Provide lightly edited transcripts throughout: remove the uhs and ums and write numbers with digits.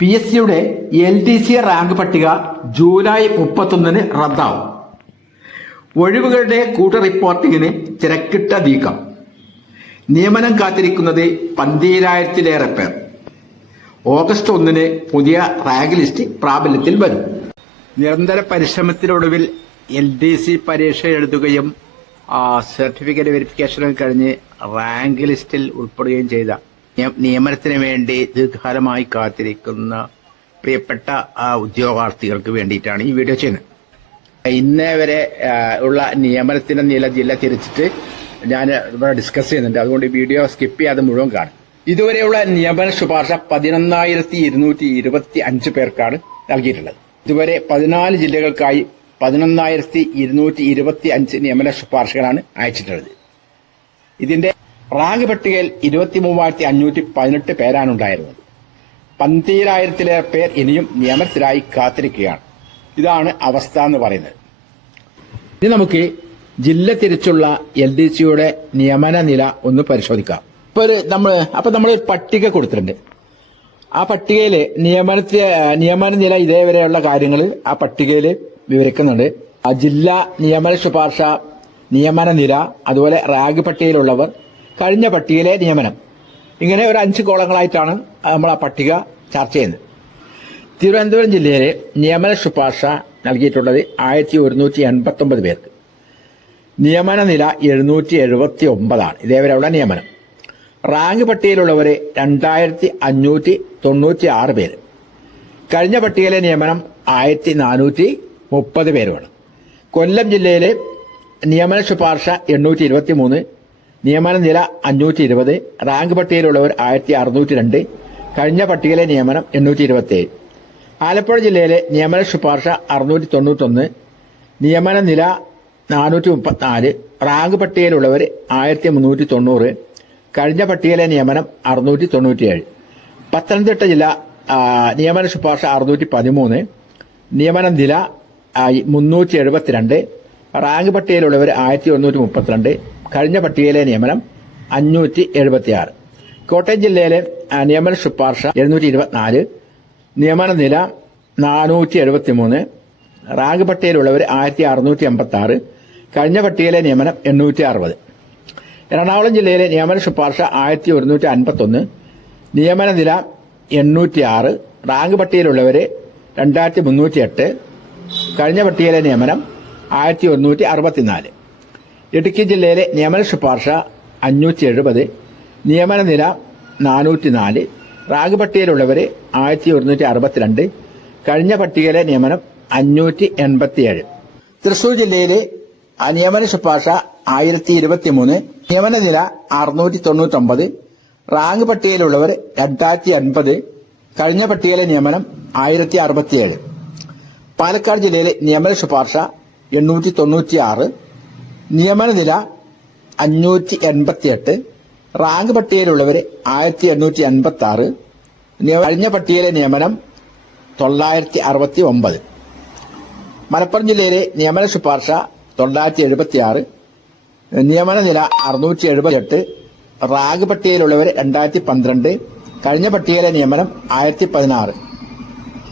PSCയുടെ LDC rank പട്ടിക July 31 റദ്ദാവും. ഒഴിവുകളുടെ കൂട്ട റിപ്പോർട്ടിങ്ങിന് തിരക്കിട്ട നീക്കം. നിയമനം കാത്തിരിക്കുന്നത് 12,000-ലേറെ പേർ. ഓഗസ്റ്റ് 1 പുതിയ റാങ്ക് ലിസ്റ്റ് പ്രാബല്യത്തിൽ വരും. നിരന്തര പരിശ്രമത്തിനൊടുവിൽ LDC പരീക്ഷ എഴുതുകയും സർട്ടിഫിക്കറ്റ് വെരിഫിക്കേഷനും കഴിഞ്ഞ് റാങ്ക് ലിസ്റ്റിൽ ഉൾപ്പെടുകയും ചെയ്ത നിയമനത്തിന് വേണ്ടി ദീർഘകാലമായി കാത്തിരിക്കുന്ന പ്രിയപ്പെട്ട ഉദ്യോഗാർത്ഥികൾക്ക് വേണ്ടിയിട്ടാണ് ഈ വീഡിയോ ചെയ്യുന്നത്. ഇന്നേ വരെ ഉള്ള നിയമനത്തിന്റെ നില ജില്ല തിരിച്ചിട്ട് ഞാൻ ഇവിടെ ഡിസ്കസ് ചെയ്യുന്നുണ്ട്. അതുകൊണ്ട് വീഡിയോ സ്കിപ്പ് ചെയ്യാതെ മുഴുവൻ കാണും. ഇതുവരെയുള്ള നിയമന ശുപാർശ 11,225 പേർക്കാണ് നൽകിയിട്ടുള്ളത്. ഇതുവരെ 14 ജില്ലകൾക്കായി 11,225 നിയമന ശുപാർശകളാണ് അയച്ചിട്ടുള്ളത്. ഇതിന്റെ റാങ്ക് പട്ടികയിൽ 23,518 പേരാണ് ഉണ്ടായിരുന്നത്. 12,000-ലേറെ പേർ ഇനിയും നിയമനത്തിനായി കാത്തിരിക്കുകയാണ്. ഇതാണ് അവസ്ഥ എന്ന് പറയുന്നത്. ഇനി നമുക്ക് ജില്ല തിരിച്ചുള്ള LDCയുടെ നിയമന നില ഒന്ന് പരിശോധിക്കാം. നമ്മൾ ഒരു പട്ടിക കൊടുത്തിട്ടുണ്ട്. ആ പട്ടികയിൽ നിയമന നില ഇതേവരെയുള്ള കാര്യങ്ങൾ ആ പട്ടികയിൽ വിവരിക്കുന്നുണ്ട്. ആ ജില്ലാ നിയമന ശുപാർശ, നിയമന നില, അതുപോലെ റാങ്ക് പട്ടികയിലുള്ളവർ, കഴിഞ്ഞ പട്ടികയിലെ നിയമനം, ഇങ്ങനെ ഒരു 5 കോളങ്ങളായിട്ടാണ് നമ്മൾ ആ പട്ടിക ചർച്ച ചെയ്യുന്നത്. തിരുവനന്തപുരം ജില്ലയിലെ നിയമന ശുപാർശ നൽകിയിട്ടുള്ളത് 1,189 പേർക്ക്. നിയമന നില 779 ഇതേവരെയുള്ള നിയമനം. റാങ്ക് പട്ടികയിലുള്ളവരെ 2,596 പേര്. കഴിഞ്ഞ പട്ടികയിലെ നിയമനം 1,430 പേരുമാണ്. കൊല്ലം ജില്ലയിലെ നിയമന ശുപാർശ 823, നിയമന നില 520, റാങ്ക് പട്ടികയിലുള്ളവർ 1,602, കഴിഞ്ഞ പട്ടികയിലെ നിയമനം 827. ആലപ്പുഴ ജില്ലയിലെ നിയമന ശുപാർശ 691, നിയമന നില 434, റാങ്ക് പട്ടികയിലുള്ളവർ 1,390, കഴിഞ്ഞ പട്ടികയിലെ നിയമനം 697. പത്തനംതിട്ട ജില്ല നിയമന ശുപാർശ 613, നിയമന നില 372, റാങ്ക് പട്ടികയിലുള്ളവർ 1,132, കഴിഞ്ഞ പട്ടികയിലെ നിയമനം 576. കോട്ടയം ജില്ലയിലെ നിയമന ശുപാർശ 724, നിയമന നില 473, റാങ്ക് പട്ടികയിലുള്ളവർ 1,686, കഴിഞ്ഞ പട്ടികയിലെ നിയമനം 860. എറണാകുളം ജില്ലയിലെ നിയമന ശുപാർശ 1,151, നിയമന നില 806, റാങ്ക് പട്ടികയിലുള്ളവരെ 2,308, കഴിഞ്ഞ പട്ടികയിലെ നിയമനം 1,164. ഇടുക്കി ജില്ലയിലെ നിയമന ശുപാർശ 570, നിയമന നില 404, റാങ്ക് പട്ടികയിലുള്ളവരെ 1,162, കഴിഞ്ഞ പട്ടികയിലെ നിയമനം 587. തൃശൂർ ജില്ലയിലെ നിയമന ശുപാർശ 1,023, നിയമന നില 699, റാങ്ക് പട്ടികയിലുള്ളവർ 2,080, കഴിഞ്ഞ പട്ടികയിലെ നിയമനം 1,067. പാലക്കാട് ജില്ലയിലെ നിയമന ശുപാർശ 896, നിയമന നില 588, റാങ്ക് പട്ടികയിലുള്ളവർ 1,886, കഴിഞ്ഞ പട്ടികയിലെ നിയമനം 969. മലപ്പുറം ജില്ലയിലെ നിയമന ശുപാർശ 976, നിയമന നില 678, റാങ്ക് പട്ടികയിലുള്ളവർ 2,012, കഴിഞ്ഞ പട്ടികയിലെ നിയമനം 1,016.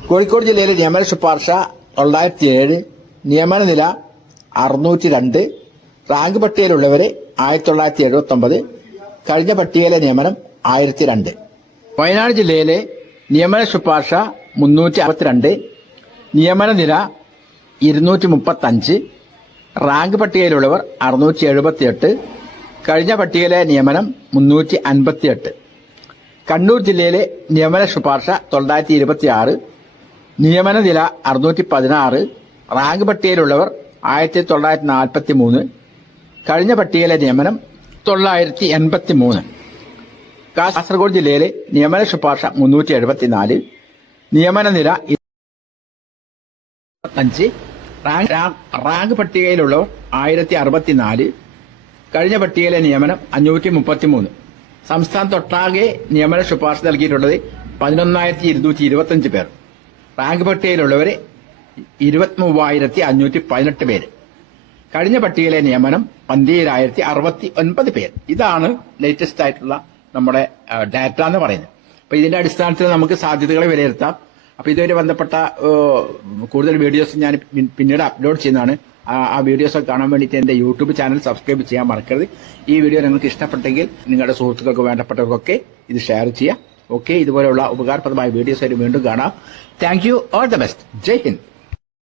കോഴിക്കോട് ജില്ലയിലെ നിയമന ശുപാർശ 907, നിയമന നില 602, റാങ്ക് പട്ടികയിലുള്ളവർ 1,979, കഴിഞ്ഞ പട്ടികയിലെ നിയമനം 1,002. വയനാട് ജില്ലയിലെ നിയമന ശുപാർശ 362, നിയമന നില 235, റാങ്ക് പട്ടികയിലുള്ളവർ 678, കഴിഞ്ഞ പട്ടികയിലെ നിയമനം 358. കണ്ണൂർ ജില്ലയിലെ നിയമന ശുപാർശ 926, നിയമന നില 616, റാങ്ക് പട്ടികയിലുള്ളവർ 1,943, കഴിഞ്ഞ പട്ടികയിലെ നിയമനം 983. കാസർഗോഡ് ജില്ലയിലെ നിയമന ശുപാർശ 374, നിയമന നില 5, റാങ്ക് പട്ടികയിലുള്ളവർ 1,064, കഴിഞ്ഞ പട്ടികയിലെ നിയമനം 533. സംസ്ഥാനത്തൊട്ടാകെ നിയമന ശുപാർശ നൽകിയിട്ടുള്ളത് 11,225 പേർ. റാങ്ക് പട്ടികയിലുള്ളവർ 23,518 പേര്. കഴിഞ്ഞ പട്ടികയിലെ നിയമനം 12,069 പേർ. ഇതാണ് ലേറ്റസ്റ്റ് ആയിട്ടുള്ള നമ്മുടെ ഡാറ്റ എന്ന് പറയുന്നത്. അപ്പൊ ഇതിന്റെ അടിസ്ഥാനത്തിൽ നമുക്ക് സാധ്യതകളെ വിലയിരുത്താം. അപ്പൊ ഇതുവരെ ബന്ധപ്പെട്ട കൂടുതൽ വീഡിയോസ് ഞാൻ പിന്നീട് അപ്ലോഡ് ചെയ്യുന്നതാണ്. ആ വീഡിയോസ് ഒക്കെ കാണാൻ വേണ്ടിയിട്ട് എന്റെ യൂട്യൂബ് ചാനൽ സബ്സ്ക്രൈബ് ചെയ്യാൻ മറക്കരുത്. ഈ വീഡിയോ നിങ്ങൾക്ക് ഇഷ്ടപ്പെട്ടെങ്കിൽ നിങ്ങളുടെ സുഹൃത്തുക്കൾക്ക് വേണ്ടപ്പെട്ടവർക്കൊക്കെ ഇത് ഷെയർ ചെയ്യാം. ഓക്കെ, ഇതുപോലെയുള്ള ഉപകാരപ്രദമായ വീഡിയോസ് ആയിട്ട് വീണ്ടും കാണാം. Thank you. All the best. Jai Hind.